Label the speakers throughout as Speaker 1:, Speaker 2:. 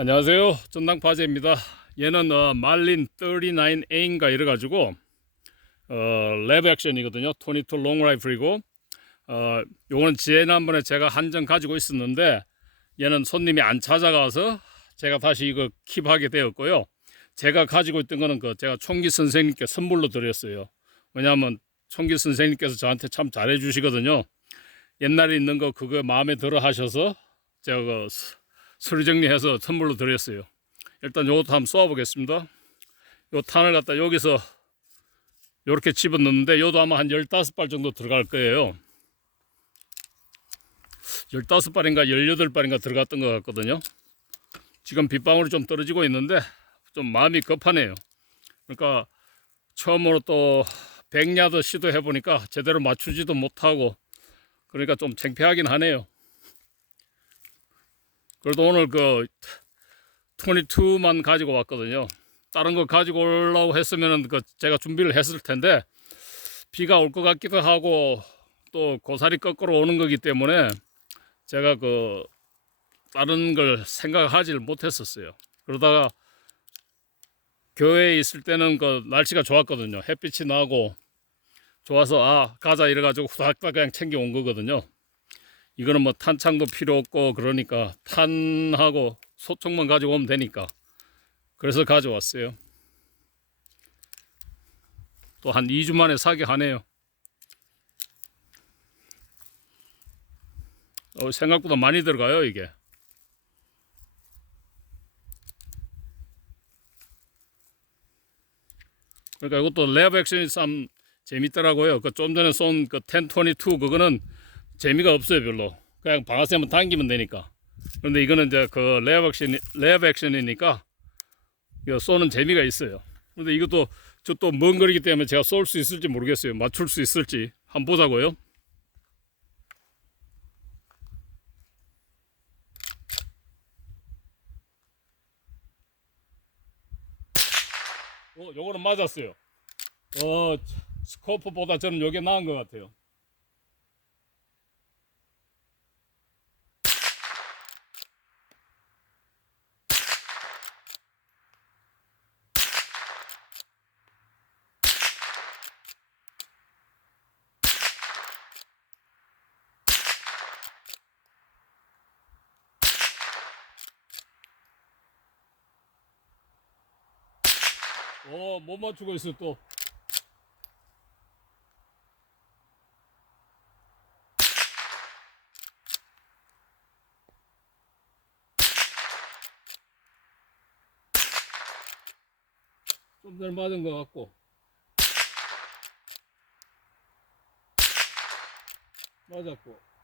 Speaker 1: 안녕하세요. 전당 파제입니다. 얘는 어, 말린 39A인가 이래가지고 어, 랩 액션이거든요. 22 롱 라이플이고 어, 요거는 지난번에 제가 한정 가지고 있었는데 얘는 손님이 안 찾아가서 제가 다시 이거 킵하게 되었고요. 제가 가지고 있던 거는 그 제가 총기 선생님께 선물로 드렸어요. 왜냐하면 총기 선생님께서 저한테 참 잘해 주시거든요. 옛날에 있는 거 그거 마음에 들어 하셔서 제가 그 수- 수리 정리해서 선물로 드렸어요. 일단 요것도 한번 쏘아보겠습니다. 요 탄을 갖다 여기서 이렇게 집어넣는데 요도 아마 한 15발 정도 들어갈 거예요. 15발인가 18발인가 들어갔던 것 같거든요. 지금 빗방울이 좀 떨어지고 있는데 좀 마음이 급하네요. 그러니까 처음으로 또 100야드 시도해 보니까 제대로 맞추지도 못하고 그러니까 좀 창피하긴 하네요. 그래도 오늘 그 22만 가지고 왔거든요. 다른 거 가지고 오려고 했으면은 그 제가 준비를 했을 텐데 비가 올 것 같기도 하고 또 고사리 거꾸로 오는 거기 때문에 제가 그 다른 걸 생각하지를 못했었어요. 그러다가 교회에 있을 때는 그 날씨가 좋았거든요. 햇빛이 나고 좋아서 아 가자 이래가지고 후닥닥 그냥 챙겨 온 거거든요. 이거는 뭐 탄창도 필요 없고 그러니까 탄하고 소총만 가지고 오면 되니까 그래서 가져왔어요. 또 한 2주 만에 사게 하네요. 어, 생각보다 많이 들어가요 이게. 그러니까 이것도 랩 액션이 참 재밌더라고요. 그 좀 전에 쏜 그 1022 그거는 재미가 없어요 별로. 그냥 방아쇠만 당기면 되니까. 그런데 이거는 이제 그랩 액션 랩 액션이니까 이거 쏘는 재미가 있어요. 그런데 이것도 저 또 먼 거리기 때문에 제가 쏠 수 있을지 모르겠어요. 맞출 수 있을지 한번 보자고요. 어, 요거는 맞았어요. 어, 스코프보다 저는 요게 나은 것 같아요. 어, 못 맞추고 있어 또. 좀덜 맞은 것 같고. 맞았고.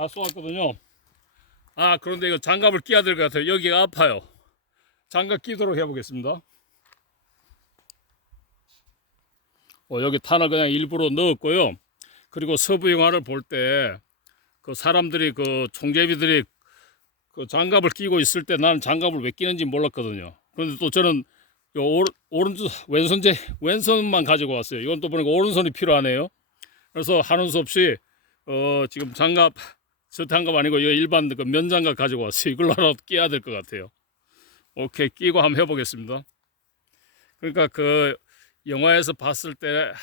Speaker 1: 다 쏘았거든요. 아, 그런데 이거 장갑을 끼야 될 것 같아요. 여기가 아파요. 장갑 끼도록 해보겠습니다. 어, 여기 탄을 그냥 일부러 넣었고요. 그리고 서부 영화를 볼 때 그 사람들이 그 총제비들이 그 장갑을 끼고 있을 때 나는 장갑을 왜 끼는지 몰랐거든요. 그런데 또 저는 요 오른, 오른 쪽 왼손제 왼손만 가지고 왔어요. 이건 또 보니까 오른손이 필요하네요. 그래서 하는 수 없이 어 지금 장갑 저탄갑 아니고 이거 일반 그 면장갑 가지고 왔어요. 이걸로 하나 끼야 될 것 같아요. 오케이 끼고 한번 해보겠습니다. 그러니까 그 영화에서 봤을 때 하,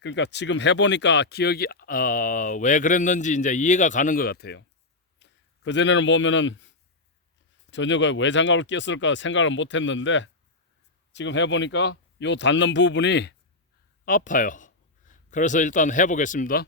Speaker 1: 그러니까 지금 해보니까 기억이 어, 왜 그랬는지 이제 이해가 가는 것 같아요. 그 전에는 보면은 전혀 그왜 장갑을 꼈을까 생각을 못했는데 지금 해보니까 요 닿는 부분이 아파요. 그래서 일단 해보겠습니다.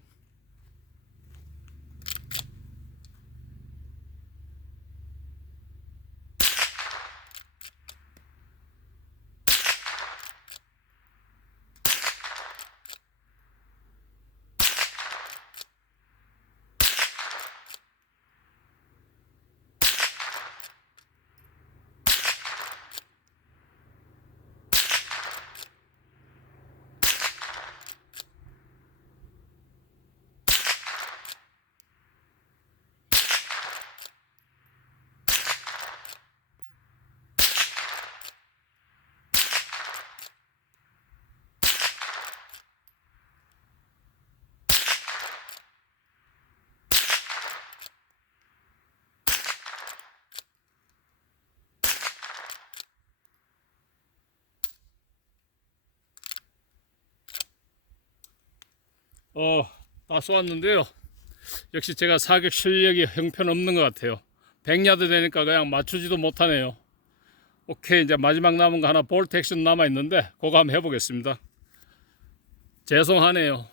Speaker 1: 어, 다 쏘았는데요. 역시 제가 사격 실력이 형편없는 것 같아요. 100야드 되니까 그냥 맞추지도 못하네요. 오케이, 이제 마지막 남은 거 하나 볼트 액션 남아 있는데 그거 한번 해보겠습니다. 죄송하네요.